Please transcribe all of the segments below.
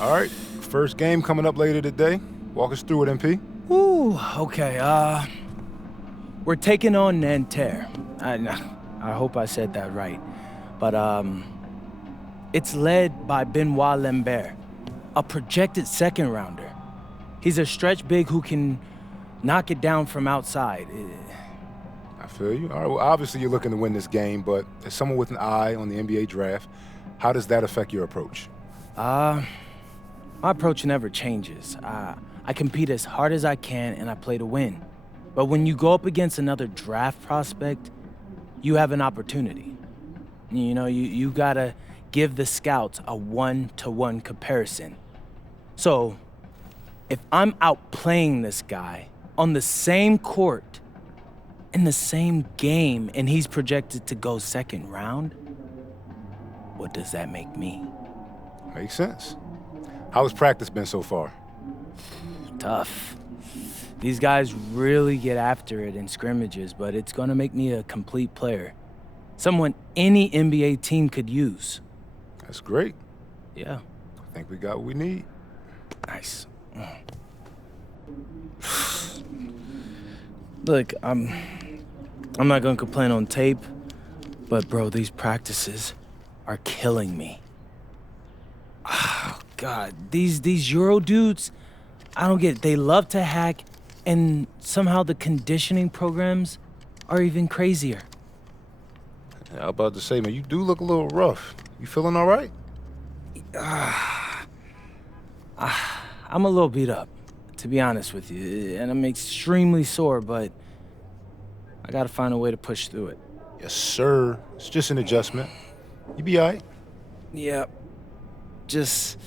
All right, first game coming up later today. Walk us through it, MP. Ooh, okay, we're taking on Nanterre. I hope I said that right. But, it's led by Benoit Lambert, a projected second rounder. He's a stretch big who can knock it down from outside. I feel you. All right, well, obviously you're looking to win this game, but as someone with an eye on the NBA draft, how does that affect your approach? My approach never changes. I compete as hard as I can and I play to win. But when you go up against another draft prospect, you have an opportunity. You know, you gotta give the scouts a one-to-one comparison. So, if I'm outplaying this guy on the same court, in the same game, and he's projected to go second round, what does that make me? Makes sense. How has practice been so far? Tough. These guys really get after it in scrimmages, but it's gonna make me a complete player. Someone any NBA team could use. That's great. Yeah. I think we got what we need. Nice. Look, I'm not gonna complain on tape, but bro, these practices are killing me. Oh, God, these Euro dudes, I don't get it. They love to hack, and somehow the conditioning programs are even crazier. Yeah, I was about to say, man, you do look a little rough. You feeling all right? I'm a little beat up, to be honest with you, and I'm extremely sore, but I gotta find a way to push through it. Yes, sir. It's just an adjustment. You be all right. Yeah, just,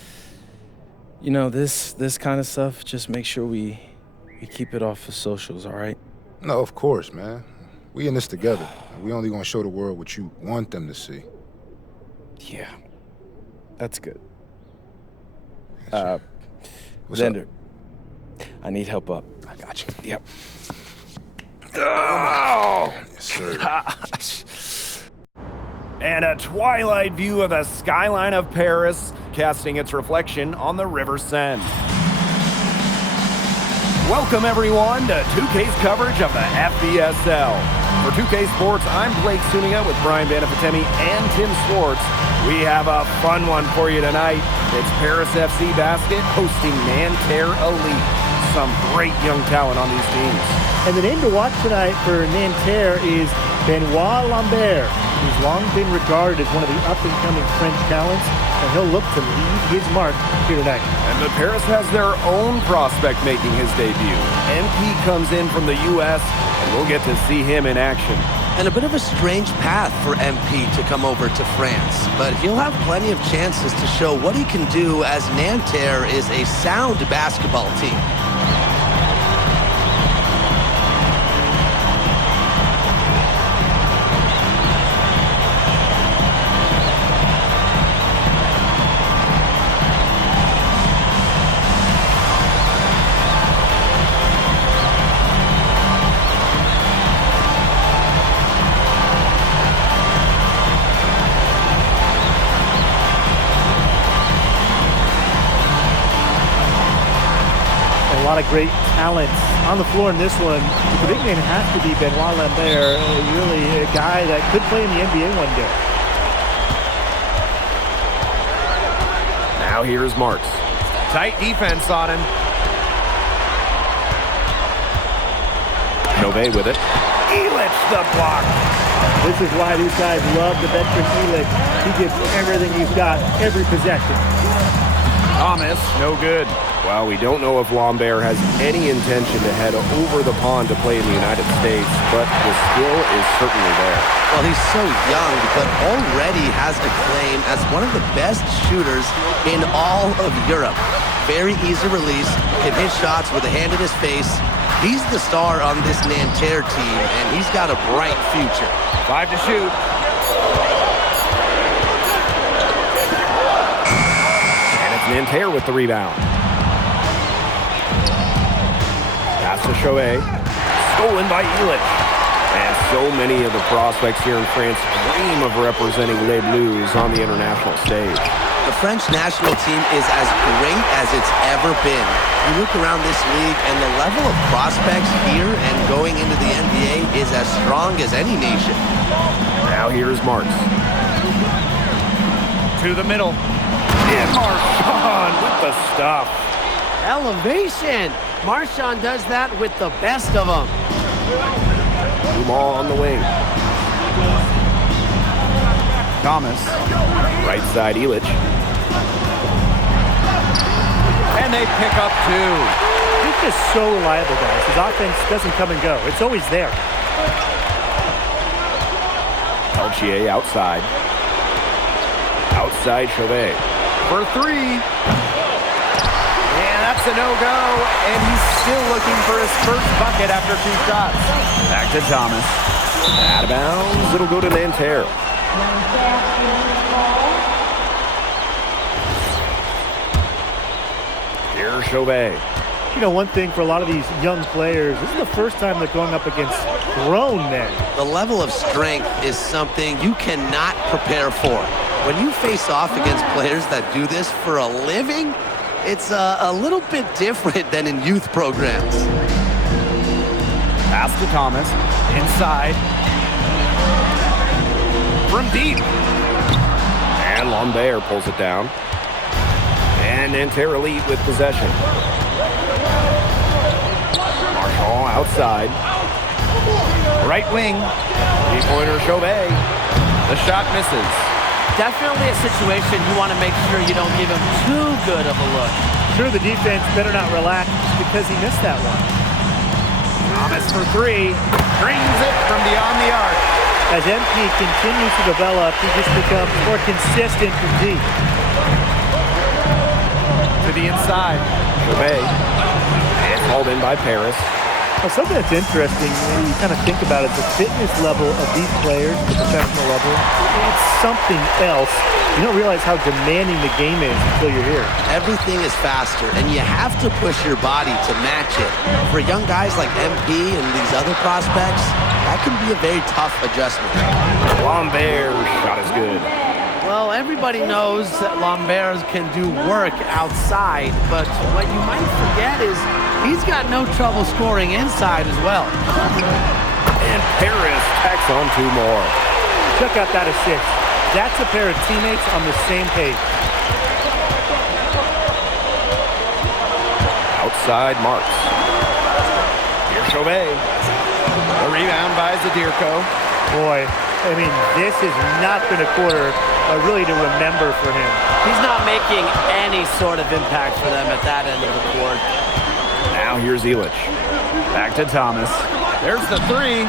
you know, this kind of stuff, just make sure we keep it off the socials, all right? No, of course, man. We in this together. We only gonna show the world what you want them to see. Yeah, that's good. What's Xander, up? I need help up. I got you. Yep. Oh! Yes, sir. Gosh. And a twilight view of the skyline of Paris, casting its reflection on the River Seine. Welcome, everyone, to 2K's coverage of the FBSL. For 2K Sports, I'm Blake Zuniga with Brian Banafitemi and Tim Swartz. We have a fun one for you tonight. It's Paris FC Basket hosting Nanterre Elite. Some great young talent on these teams. And the name to watch tonight for Nanterre is Benoit Lambert, who's long been regarded as one of the up-and-coming French talents, and he'll look to leave his mark here tonight. And the Paris has their own prospect making his debut. MP comes in from the U.S., and we'll get to see him in action. And a bit of a strange path for MP to come over to France, but he'll have plenty of chances to show what he can do, as Nanterre is a sound basketball team. A lot of great talent on the floor in this one. The big man has to be Benoit Lambert, really a guy that could play in the NBA one day. Now here's Marks. Tight defense on him. Nove with it. Elich the block. This is why these guys love the veteran Elich. He gives everything he's got, every possession. Thomas, no good. Well, we don't know if Lambert has any intention to head over the pond to play in the United States, but the skill is certainly there. Well, he's so young, but already has a claim as one of the best shooters in all of Europe. Very easy release, can hit shots with a hand in his face. He's the star on this Nanterre team, and he's got a bright future. 5 to shoot. And it's Nanterre with the rebound. Pass to Chauvet. Stolen by Elich. And so many of the prospects here in France dream of representing Les Bleus on the international stage. The French national team is as great as it's ever been. You look around this league, and the level of prospects here and going into the NBA is as strong as any nation. Now here's Marks. To the middle. And Marchand with the stuff. Elevation. Marchand does that with the best of them. Dumas on the wing. Thomas. Right side, Illich. And they pick up two. He's just so reliable, guys. His offense doesn't come and go. It's always there. Peltier outside. Outside Chauvet. For three. And that's a no-go. And he's still looking for his first bucket after 2 shots. Back to Thomas. Out of bounds. It'll go to Nanterre. Here's Chauvet. You know, one thing for a lot of these young players, this is the first time they're going up against grown men. The level of strength is something you cannot prepare for. When you face off against players that do this for a living, it's a little bit different than in youth programs. Pass to Thomas. Inside. From deep. And Lambert pulls it down. And Nanterre lead with possession. Marchand outside. Right wing. 3-pointer Chauvet. The shot misses. Definitely a situation you want to make sure you don't give him too good of a look. Sure, the defense better not relax just because he missed that one. Thomas for 3. Brings it from beyond the arc. As MP continues to develop, he just becomes more consistent from deep. To the inside. Chauvet. And hauled in by Paris. Well, something that's interesting when you kind of think about it, the fitness level of these players, the professional level, it's something else. You don't realize how demanding the game is until you're here. Everything is faster, and you have to push your body to match it. For young guys like MP and these other prospects, that can be a very tough adjustment. Lambert shot is good. Well, everybody knows that Lambert can do work outside, but what you might forget is he's got no trouble scoring inside as well. And Paris tacks on 2 more. Check out that assist. That's a pair of teammates on the same page. Outside Marks. Here's Chauvet. The rebound by Zadirko. Boy, I mean, this has not been a quarter really to remember for him. He's not making any sort of impact for them at that end of the court. Now here's Illich. Back to Thomas. There's the 3.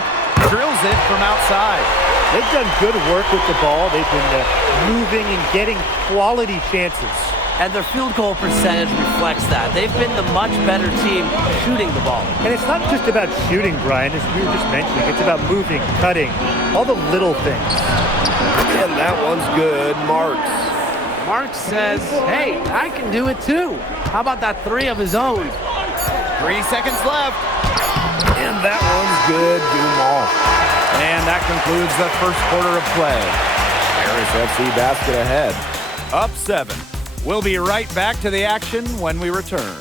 Drills it from outside. They've done good work with the ball. They've been moving and getting quality chances. And their field goal percentage reflects that. They've been the much better team shooting the ball. And it's not just about shooting, Brian, as we were just mentioning. It's about moving, cutting, all the little things. And that one's good. Marks. Marks says, hey, I can do it too. How about that 3 of his own? 3 seconds left. And that one's good. Dumas. And that concludes the first quarter of play. Paris FC basket ahead. Up 7. We'll be right back to the action when we return.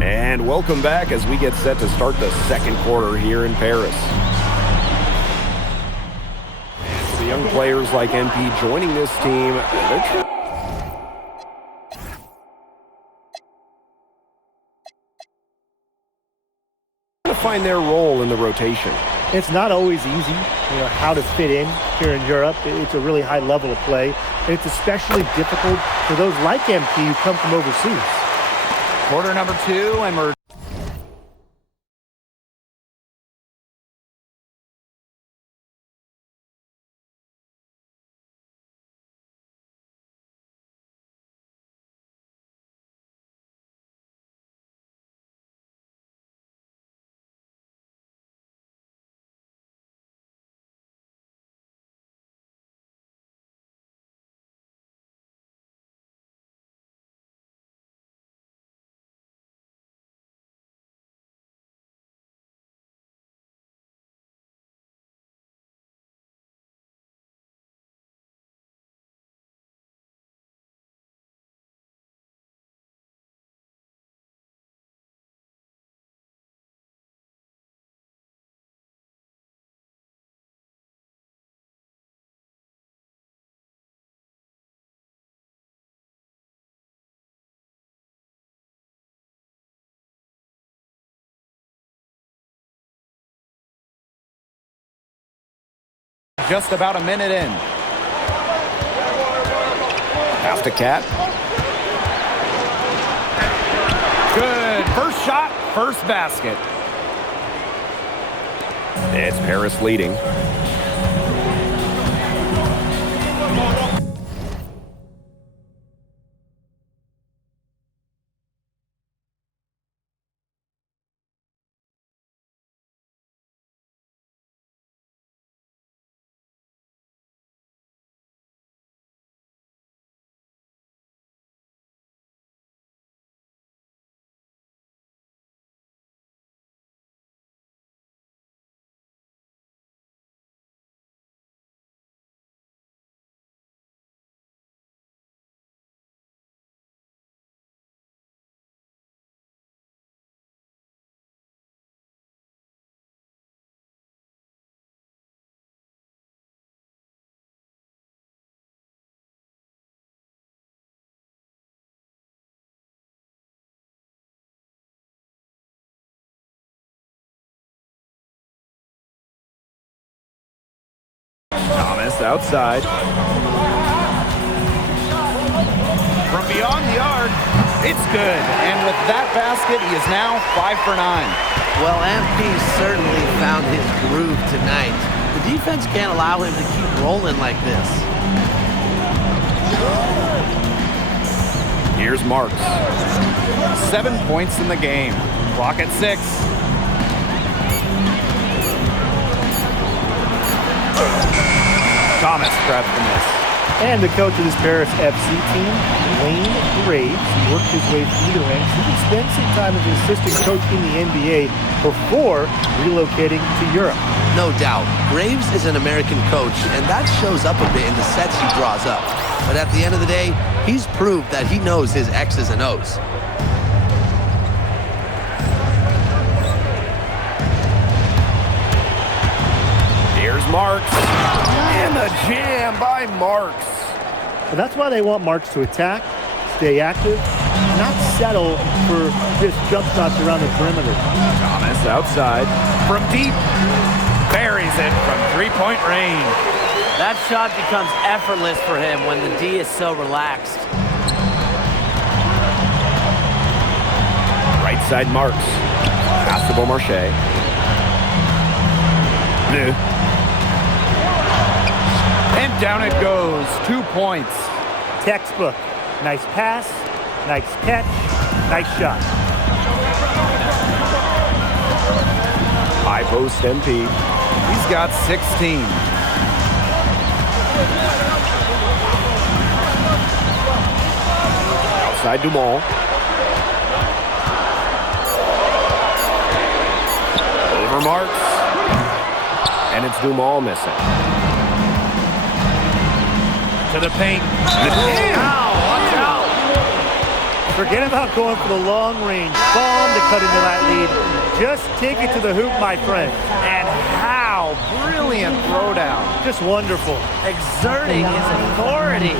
And welcome back as we get set to start the second quarter here in Paris. And for the young players like MP joining this team, they're trying to find their role in the rotation. It's not always easy, how to fit in here in Europe. It's a really high level of play. And it's especially difficult for those like MP who come from overseas. Quarter number 2, and we're just about a minute in. Pass to Cat. Good. First shot, first basket. It's Paris leading. Thomas outside. From beyond the arc, it's good. And with that basket, he is now 5 for 9. Well, MP certainly found his groove tonight. The defense can't allow him to keep rolling like this. Here's Marks. 7 points in the game. Clock at 6. Thomas grabs the miss. And the coach of this Paris FC team, Wayne Graves, worked his way through the ranks. He spent some time as an assistant coach in the NBA before relocating to Europe. No doubt. Graves is an American coach, and that shows up a bit in the sets he draws up. But at the end of the day, he's proved that he knows his X's and O's. Here's Marks. And the jam by Marks. But that's why they want Marks to attack, stay active, not settle for just jump shots around the perimeter. Thomas outside. From deep. Buries it from three-point range. That shot becomes effortless for him when the D is so relaxed. Right side Marks. Pass to Beaumarchais. Bleu. And down it goes. 2 points. Textbook. Nice pass, nice catch, nice shot. High post MP. He's got 16. Outside Dumont. Over Marks. And it's Dumont missing. To the paint. Watch out. Forget about going for the long range bomb to cut into that lead. Just take it to the hoop, my friend. And how brilliant throwdown. Just wonderful. Exerting his authority.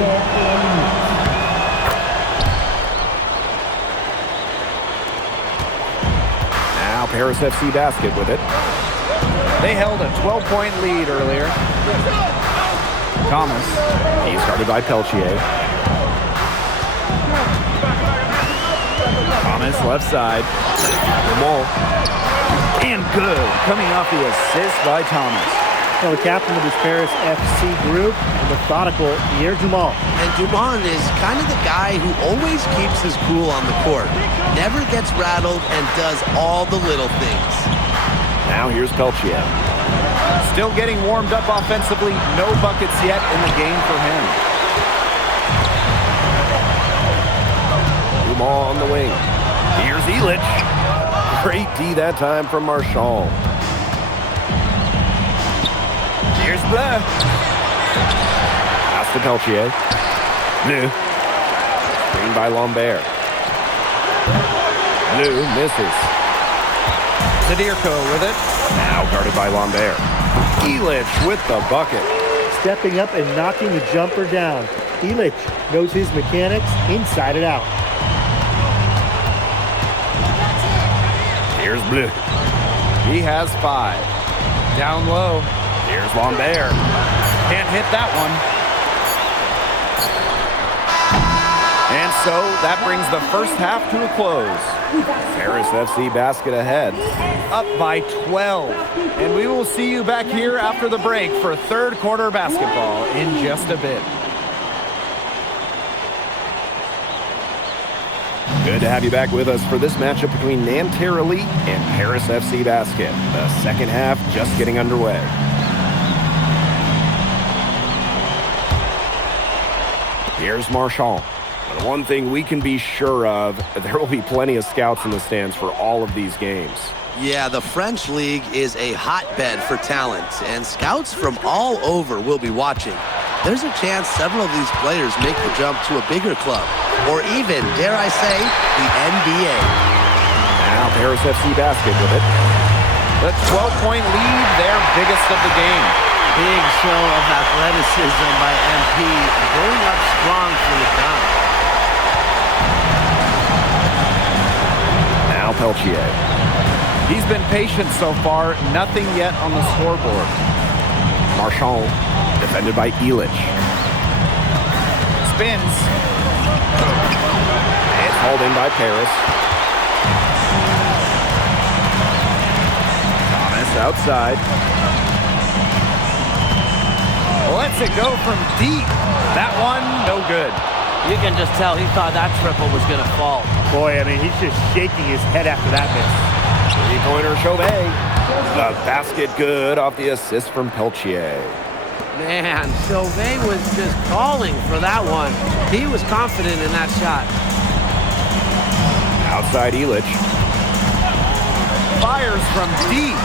Now Paris FC basket with it. They held a 12-point lead earlier. Thomas. He's guarded by Peltier. Thomas left side. Dumont. And good. Coming off the assist by Thomas. Well, the captain of this Paris FC group, methodical Pierre Dumont. And Dumont is kind of the guy who always keeps his cool on the court. Never gets rattled and does all the little things. Now here's Peltier. Still getting warmed up offensively. No buckets yet in the game for him. Dumont on the wing. Here's Elich. Great D that time from Marchand. Here's Bleu. Pass to Peltier. Bleu. Screen by Lambert. Bleu misses. Zadirko with it. Now guarded by Lambert. Elich with the bucket. Stepping up and knocking the jumper down. Elich knows his mechanics inside and out. Here's Bleu. He has 5. Down low. Here's Lambert. Can't hit that one. And so that brings the first half to a close. Paris FC basket ahead, up by 12. And we will see you back here after the break for third quarter basketball in just a bit. Good to have you back with us for this matchup between Nanterre Elite and Paris FC Basket. The second half just getting underway. Here's Marchand. But one thing we can be sure of, there will be plenty of scouts in the stands for all of these games. Yeah, the French League is a hotbed for talent, and scouts from all over will be watching. There's a chance several of these players make the jump to a bigger club, or even, dare I say, the NBA. Now Paris FC Basket with it. The 12-point lead, their biggest of the game. Big show of athleticism by MP, going up strong for the dunk. Now Peltier. He's been patient so far, nothing yet on the scoreboard. Marchand, defended by Illich. Spins. It's hauled in by Paris. Thomas outside. Lets it go from deep. That one, no good. You can just tell he thought that triple was going to fall. Boy, I mean, he's just shaking his head after that miss. Three-pointer Chauvet. The basket good off the assist from Peltier. Man, Chauvet was just calling for that one. He was confident in that shot. Outside Illich. Fires from deep.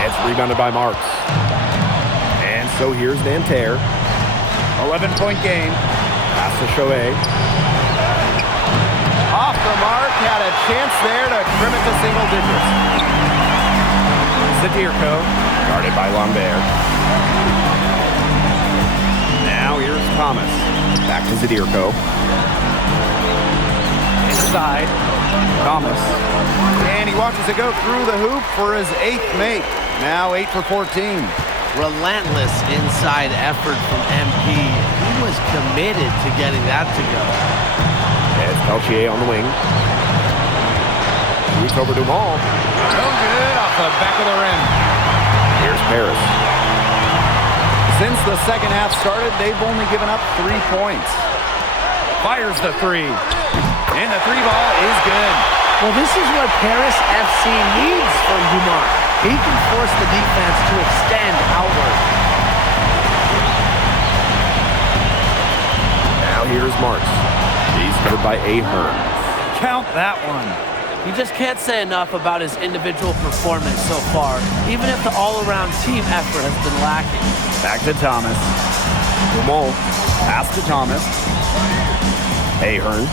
It's rebounded by Marks. And so here's Nanterre. 11-point game. Pass to Chauvet. Off the mark. Had a chance there to trim it to single digits. Zadirko. Guarded by Lambert. Now here's Thomas. Back to Zadirko. Inside. Thomas. And he watches it go through the hoop for his 8th make. Now 8 for 14. Relentless inside effort from MP. He was committed to getting that to go. It's Peltier on the wing. Shoots over to Mall. No good off the back of the rim. Here's Paris. Since the second half started, they've only given up 3 points. Fires the three. And the three ball is good. Well, this is what Paris FC needs from Dumont. He can force the defense to extend outward. Now here's Marks. He's covered by Ahern. Count that one. You just can't say enough about his individual performance so far, even if the all-around team effort has been lacking. Back to Thomas. Dumont. Pass to Thomas. Ahern.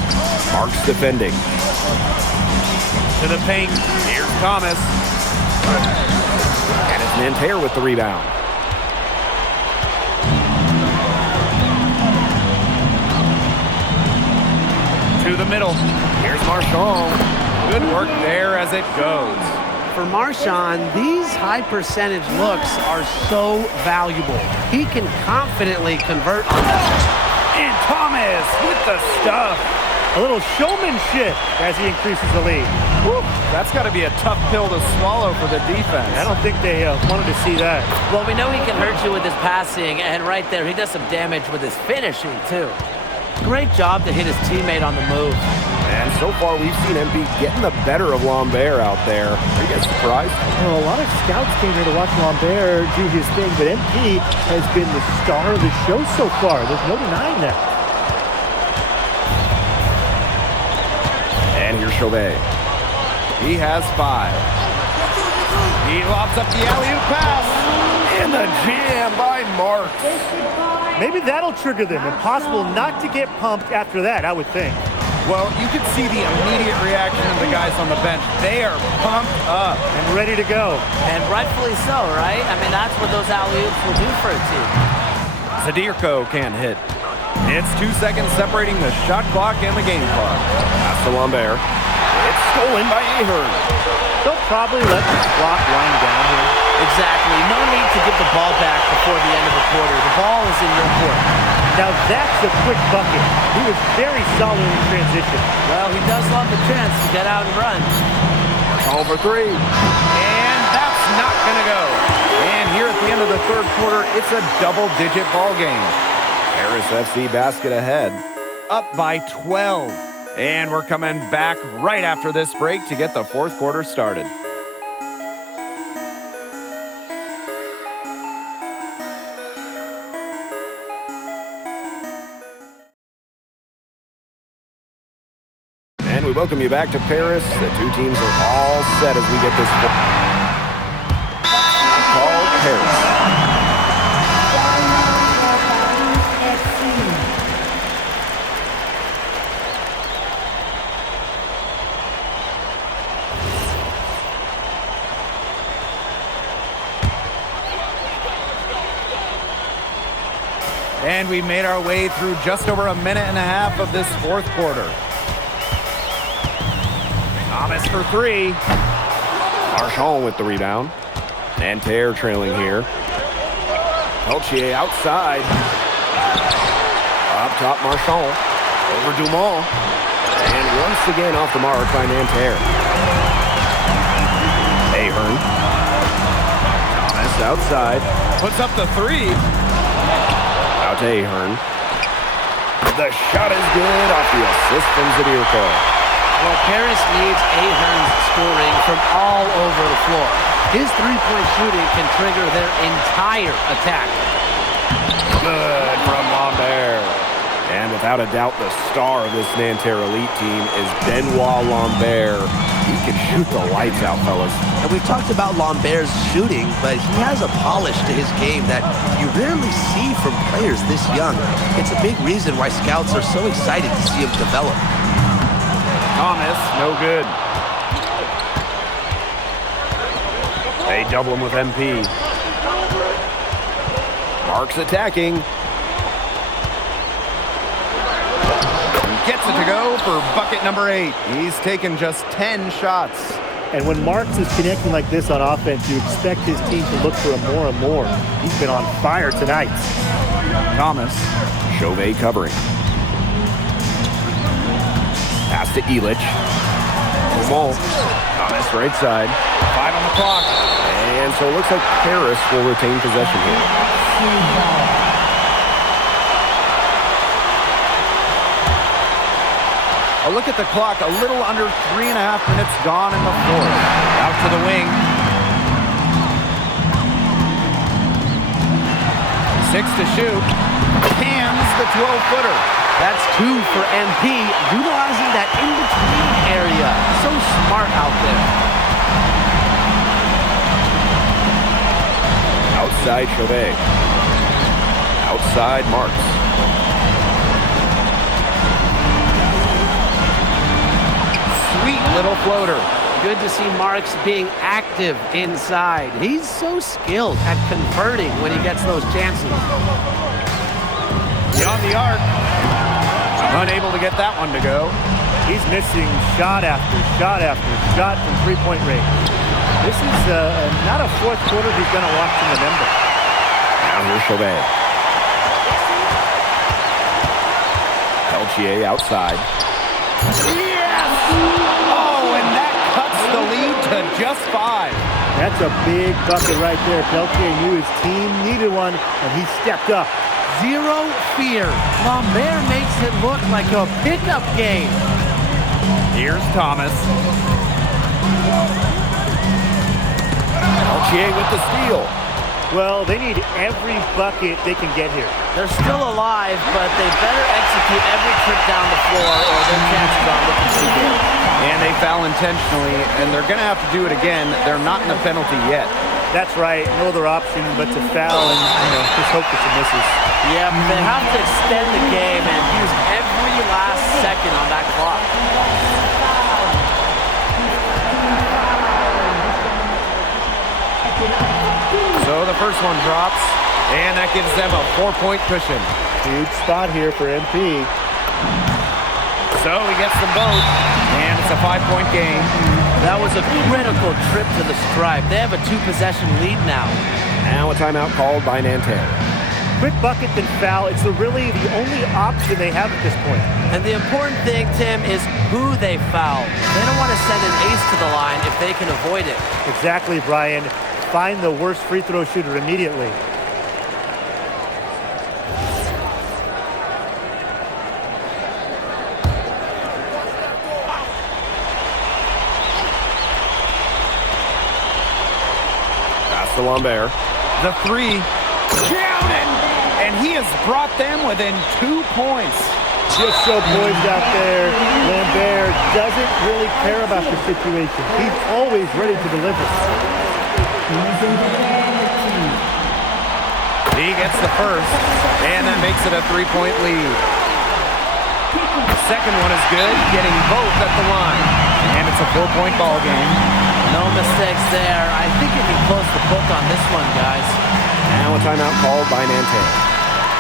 Marks defending. To the paint. Here's Thomas. And it's Nanterre with the rebound. To the middle. Here's Marchand. Good work there as it goes. For Marchand, these high-percentage looks are so valuable. He can confidently convert on them. And Thomas with the stuff. A little showmanship as he increases the lead. Woo, that's got to be a tough pill to swallow for the defense. I don't think they wanted to see that. Well, we know he can hurt you with his passing, and right there, he does some damage with his finishing, too. Great job to hit his teammate on the move. And so far, we've seen MP getting the better of Lambert out there. Are you guys surprised? Well, a lot of scouts came here to watch Lambert do his thing, but MP has been the star of the show so far. There's no denying that. And here's Chauvet. He has 5. He lobs up the alley-oop pass. And the jam by Marks. Maybe that'll trigger them. Impossible not to get pumped after that, I would think. Well, you can see the immediate reaction of the guys on the bench. They are pumped up. And ready to go. And rightfully so, right? I mean, that's what those alley-oops will do for a team. Zadirko can't hit. It's 2 seconds separating the shot clock and the game clock. Pass to Lambert. It's stolen by Ahern. They'll probably let the clock wind down here. Exactly. No need to give the ball back before the end of the quarter. The ball is in your court. Now that's a quick bucket. He was very solid in transition. Well, he does love the chance to get out and run. Over three. And that's not going to go. And here at the end of the third quarter, it's a double-digit ball game. Paris FC basket ahead, up by 12. And we're coming back right after this break to get the fourth quarter started. And we welcome you back to Paris. The two teams are all set as we get this called Paris. And we made our way through just over a minute and a half of this fourth quarter. Thomas for three. Marchand with the rebound. Nanterre trailing here. Peltier outside. Up top, Marchand. Over Dumont. And once again off the mark by Nanterre. Ahern. Thomas outside. Puts up the three. Out to Ahern. The shot is good off the assist from Zadirko. Well, Paris needs Ahern's scoring from all over the floor. His three-point shooting can trigger their entire attack. Good from Lambert. And without a doubt, the star of this Nanterre elite team is Benoit Lambert. He can shoot the lights out, fellas. And we've talked about Lambert's shooting, but he has a polish to his game that you rarely see from players this young. It's a big reason why scouts are so excited to see him develop. Thomas, no good. They double him with MP. Marks attacking. Gets it to go for bucket number 8. He's taken just 10 shots. And when Marks is connecting like this on offense, you expect his team to look for him more and more. He's been on fire tonight. Thomas. Chauvet covering. Pass to Illich. Dumont. Thomas right side. 5 on the clock. And so it looks like Paris will retain possession here. A look at the clock, a little under 3.5 minutes gone in the fourth. Out to the wing. 6 to shoot. Cans the 12-footer. That's 2 for MP, utilizing that in-between area. So smart out there. Outside Chauvet. Outside Marks. Sweet little floater. Good to see Marks being active inside. He's so skilled at converting when he gets those chances. Beyond the arc. Unable to get that one to go. He's missing shot after shot after shot from three-point range. This is not a fourth quarter he's going to want to remember. Now here's Chauvet. Peltier outside. Yes! Oh, and that cuts the lead to just 5. That's a big bucket right there. Peltier knew his team needed one, and he stepped up. Zero fear. Lambert makes it look like a pickup game. Here's Thomas. Peltier with the steal. Well, they need every bucket they can get here. They're still alive, but they better execute every trip down the floor or their chances are looking too good. And they foul intentionally, and they're going to have to do it again. They're not in the penalty yet. That's right. No other option but to foul and just hope that it misses. Yeah, but they have to extend the game and use every last second on that clock. So the first one drops, and that gives them a 4-point cushion. Huge spot here for MP. So he gets them both, and it's a 5-point game. That was a critical trip to the stripe. They have a 2-possession lead now. Now a timeout called by Nanterre. Quick bucket then foul. It's really the only option they have at this point. And the important thing, Tim, is who they foul. They don't want to send an ace to the line if they can avoid it. Exactly, Brian. Find the worst free throw shooter immediately. Pass to Lambert. The three. Down, and he has brought them within 2 points. Just so poised out there. Lambert doesn't really care about the situation. He's always ready to deliver. He gets the first, and that makes it a 3-point lead. The second one is good, getting both at the line. And it's a 4-point ball game. No mistakes there. I think you can close the book on this one, guys. Now a timeout called by Nanterre.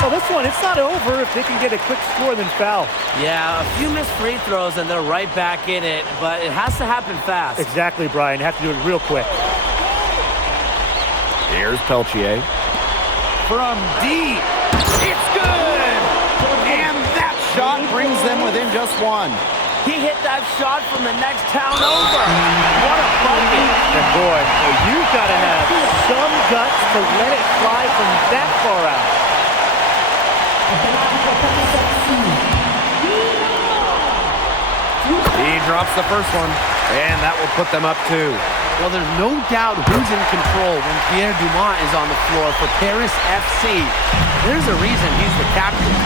Well, this one, it's not over if they can get a quick score then foul. Yeah, a few missed free throws and they're right back in it, but it has to happen fast. Exactly, Brian. Have to do it real quick. Here's Peltier. From deep. It's good! And that shot brings them within just one. He hit that shot from the next town over. What a bucket. And boy, you've got to have some guts to let it fly from that far out. He drops the first one, and that will put them up 2. Well, there's no doubt who's in control when Pierre Dumont is on the floor for Paris FC. There's a reason he's the captain.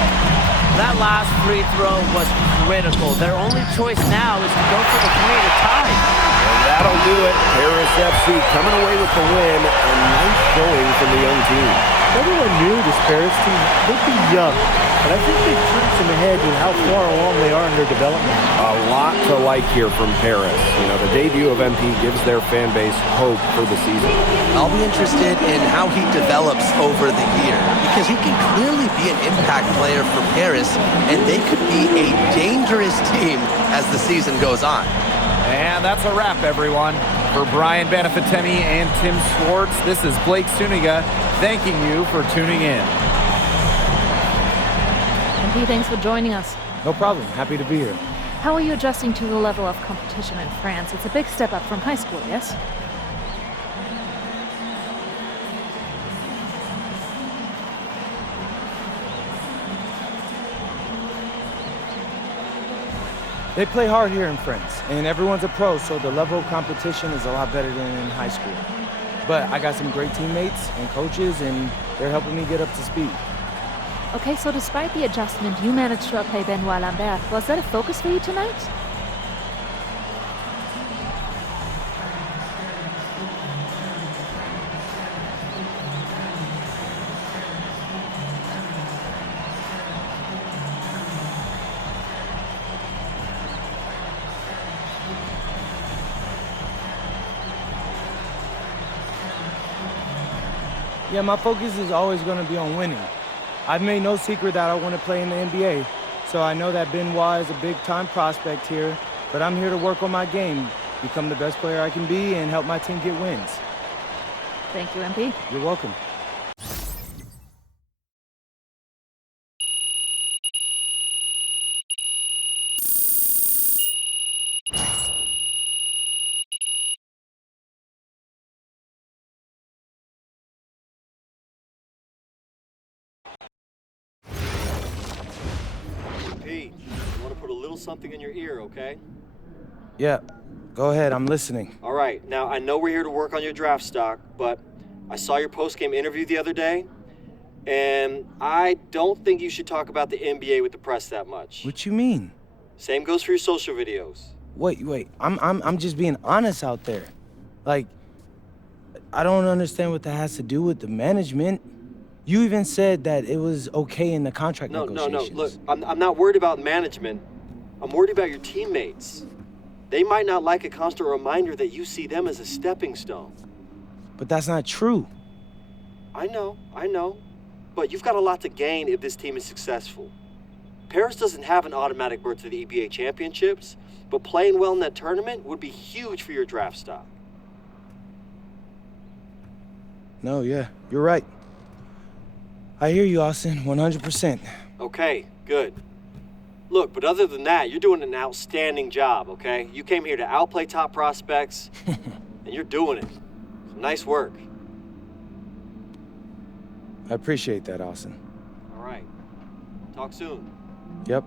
That last free throw was critical. Their only choice now is to go for the 3 to tie. And that'll do it. Paris FC coming away with the win. A nice showing from the young team. Everyone knew this Paris team would be young, but I think they've turned some ahead with how far along they are in their development. A lot to like here from Paris. You know, the debut of MP gives their fan base hope for the season. I'll be interested in how he develops over the year, because he can clearly be an impact player for Paris, and they could be a dangerous team as the season goes on. And that's a wrap, everyone. For Brian Banafitemi and Tim Swartz, this is Blake Suniga thanking you for tuning in. MP, thanks for joining us. No problem. Happy to be here. How are you adjusting to the level of competition in France? It's a big step up from high school, yes? They play hard here in France, and everyone's a pro, so the level of competition is a lot better than in high school. But I got some great teammates and coaches, and they're helping me get up to speed. Okay, so despite the adjustment, you managed to outplay Benoit Lambert. Was that a focus for you tonight? Yeah, my focus is always going to be on winning. I've made no secret that I want to play in the NBA, so I know that Benoit is a big-time prospect here, but I'm here to work on my game, become the best player I can be, and help my team get wins. Thank you, MP. You're welcome. Pete, I want to put a little something in your ear, okay? Yeah, go ahead. I'm listening. All right, now I know we're here to work on your draft stock, but I saw your post-game interview the other day, and I don't think you should talk about the NBA with the press that much. What you mean? Same goes for your social videos. Wait. I'm just being honest out there. Like, I don't understand what that has to do with the management. You even said that it was okay in the contract negotiations. No. Look, I'm not worried about management. I'm worried about your teammates. They might not like a constant reminder that you see them as a stepping stone. But that's not true. I know. But you've got a lot to gain if this team is successful. Paris doesn't have an automatic berth to the EBA championships, but playing well in that tournament would be huge for your draft stock. No, yeah, you're right. I hear you, Austin, 100%. Okay, good. Look, but other than that, you're doing an outstanding job, okay? You came here to outplay top prospects, and you're doing it. So nice work. I appreciate that, Austin. All right. Talk soon. Yep.